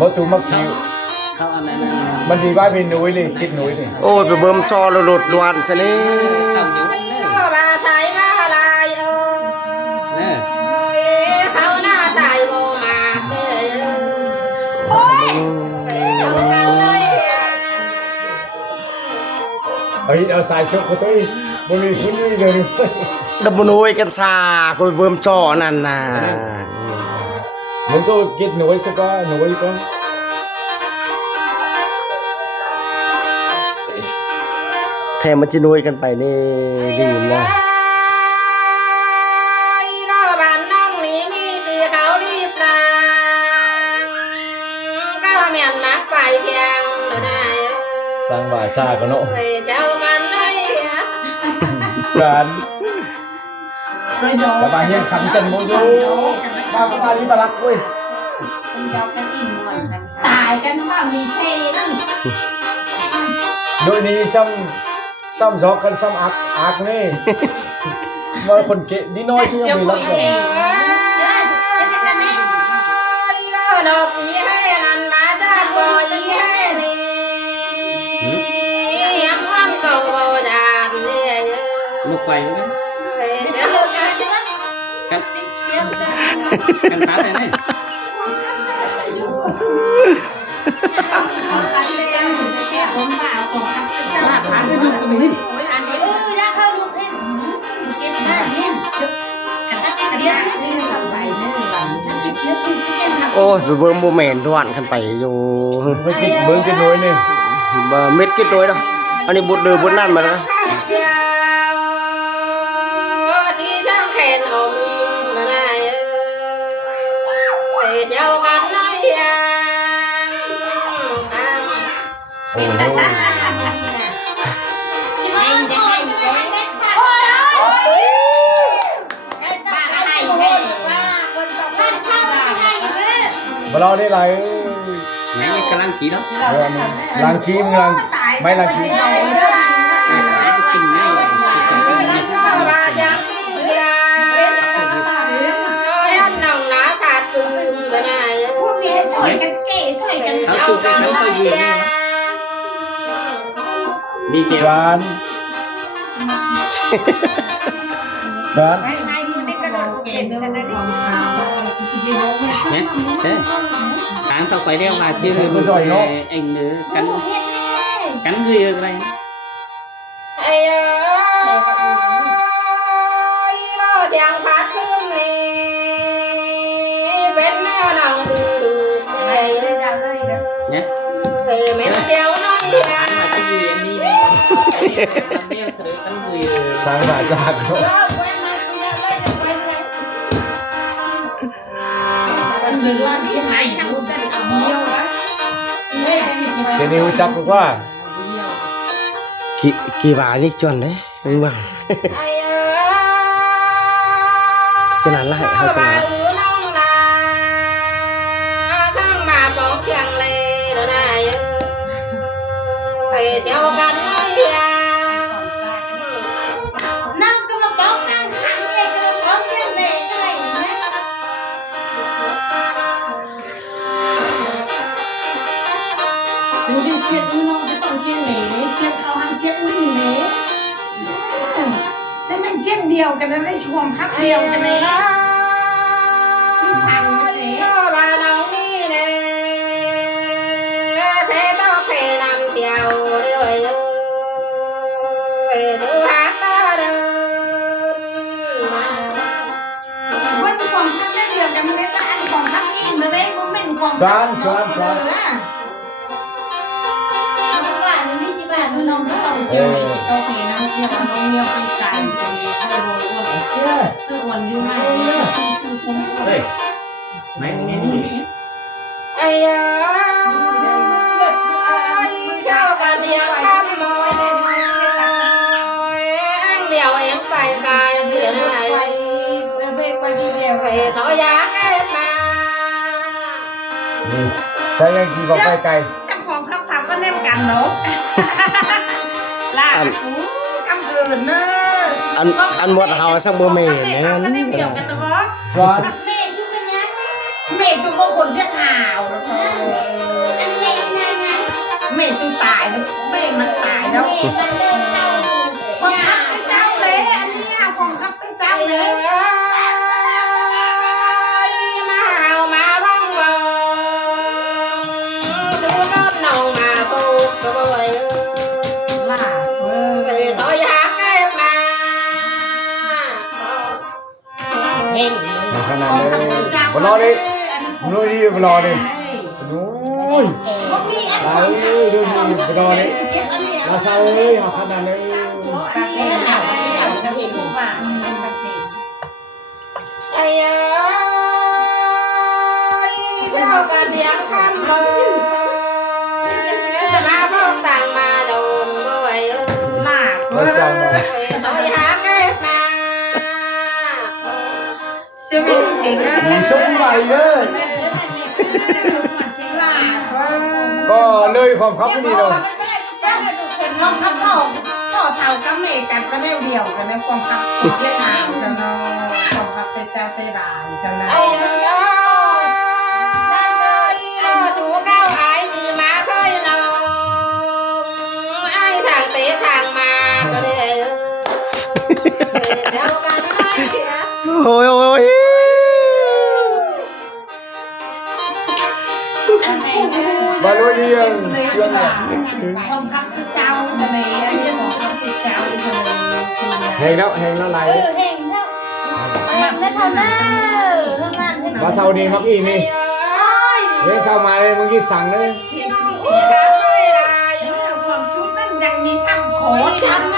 บ่ตูมักชิว เขาอันนั้น มันดีว่าเป็นหนุ่ยนี่คิดหนุ่ยนี่ โอ้ยไปเบิ่มจอแล้วหลุดดวนซะนี่ เขาเหนียวเลย บาใส่มาลายเอ้ยเขาหน้าใส่โบมาเด้อโอ้ยเอากันเลย เฮ้ยเอาสายชกก็ได้บ่มีคุณนี่เลย ดับนุยกันซาก็ไปเบิ่มจอนั่นน่ะ มันก็คิดหนุ่ยซะก็หนุ่ยก็ แถมมันจะนุยกันไปนี่ลืมนะ รอบ้านน้องนี่มีตีเขารีบลางก็เมียนมักไปเพียงเท่านั้น สร้างบาชาก็เนาะ ไปเจ้ากันเลย จานแต่บางเฮียนขันกันหมดอยู่บ้านบ้านนี้บารักเว้ย ตายกันว่ามีเทนั่น โดยนี้ซ้ำซอกกันซ้ำอักนี่มาคนเกะนี่น้อยชื่อมีรักเลย ดอกอีให้นันมาตาบอยให้นี่ยังวันเก่าเบาดานเนี่ย ลูกไปเลย เจ้ากัน กันกันตาเลยนี่มาทานได้ลูกก็มีหิน โอ้ยไปเบิ่มบ่แม่นดวนกันไปอยู่ ไม่คิดเบิ้งกันน้อยนี่ บ่เม็ดกิดโดยดอกอันนี้บุดเดือบุดนั่นมานะ ที่ช่างแขนอมยิงนะนายเจ้ากันน้อยยัง โอ้โหมาเราได้ไร แม่ยังกำลังขี่เนาะ ล้างคีมล้างไม่ล้างคีม ไปกินไม่ บาจังเดียวน้องนาปาดปืนนะนาย เขาจุดได้เขาก็ยืนดีเซล จานจาน เนี่ยเซ่ทางต่อไปเรียกว่าชื่อเอ็งหรือกันเรืออะไร ไอ้รอเสียงพัดลืมนี่เป็นแนวน้องดูเลย เนี่ย เหม็นเจียวน้อยเดียว มาชื่ออันนี้เนี่ยเรียกเสือกันเรือ สร้างบาจาก เชนิวจักว่า กี่บาทนี่จวนเด้มึงว่าจะนั้นละให้เฮาจะนั้น น้องนาช่างมาปองเชียงเลยนะนายไปเที่ยวกันน้อยเดียวน้องก็มาปองนั่งขังเองก็มาปองเชียงเลยก็ไรอยู่นะดูดิเชียร์น้องก็ต้องเชียร์เหล่เชียร์เขาหันเชียร์อุ้ยเหล่ซึ่งมันเชียร์เดียวกันได้ช่วงพักเดียวกันเลยนะฟังมาเลย ว่าน้องนี่เนี่ยเพต้องเพนำเที่ยวด้วยสุภาพเดิน วันความพักได้เดียวกันไม่ได้อันความพักอินเลยโมเมนต์ความพักว่านี่จีบ้านน้องก็ต้องเชียร์เหล่ต้องเพน้ำเที่ยวน้องเลี้ยวไปไกลไปให้โดนอ้วนคืออ้วนอยู่ไหมชื่อคุ้ม เฮ้ยไม่ไม่นี่ ไอ้เจ้ากันเดียวคำมอยเดียวเอ็งไปไกลไหนไปสอยาเก็บมา นี่ใช้ยังกี่บอกไกล จำของคำถามก็เล่นกันเนาะลากูคำอื่นเนอะ อันหมดเฮาสักบ่แม่น ก็ แม่ เล่นเดียวน กันเนาะ ๆร้อน เมย์ตัวคนเรียกหาวแล้ว มันเดินเข้า ของคับเป็นเจ้าเลยอันนี้ของคับเป็นเจ้าเลย มาเอามาบ้องบ่สู้รถน้องมาปลูกก็บ่อย ล่าเว้ย ซอยหาเก็บมาเห็น ขนาดเลยบรอดินุ้ยดิบรอดินุ้ย บ่มีอัน ลาเอ้ยดูดิบรอดิลาซาเอ้ยหาขนาดเลย ปากเองเจ้าไม่เจ้าจะเห็นว่าเป็นปากเอง ไอ้เอ้ยเจ้ากันเลี้ยงคำบ่มาพอกต่างมาโดนบ่ไหวเอ้ย ล่า มา เว้ย สั่งมา ซอยหาเก็บมา ชีวิตเองนะ มีชุบใหม่เลย ล่าเว้ย ก็เลยความครับไม่ดีเลย ความคับพ่อเท่ากับแม่กันก็เร็วเดียวกันในความคับเรียกหาวจังเนาะความคับเป็นเจ้าเสดายจังเนาะ ไอ้เอ้ยนั่นเลยรอสู่เก้าไอ้ที่มาเคยนองไอ้ทางเตะทางมาก็ได้เอ้ยเจ้ากันไม่เสีย โอ้ยโอ้ย บาลุยยังเชื่อม ความคับเป็นเจ้าเฉลยอันนี้ของคับเป็นเจ้าเฉลย แหงแล้วไหล เฮงเท่าไม่เท่าหน้าเท่านั้น มาเท่านี้มักอีนี่เฮ้ยเข้ามาเลยเมื่อกี้สั่งเลย ความชุดนั่นยังมีซ้ำโขด ทำ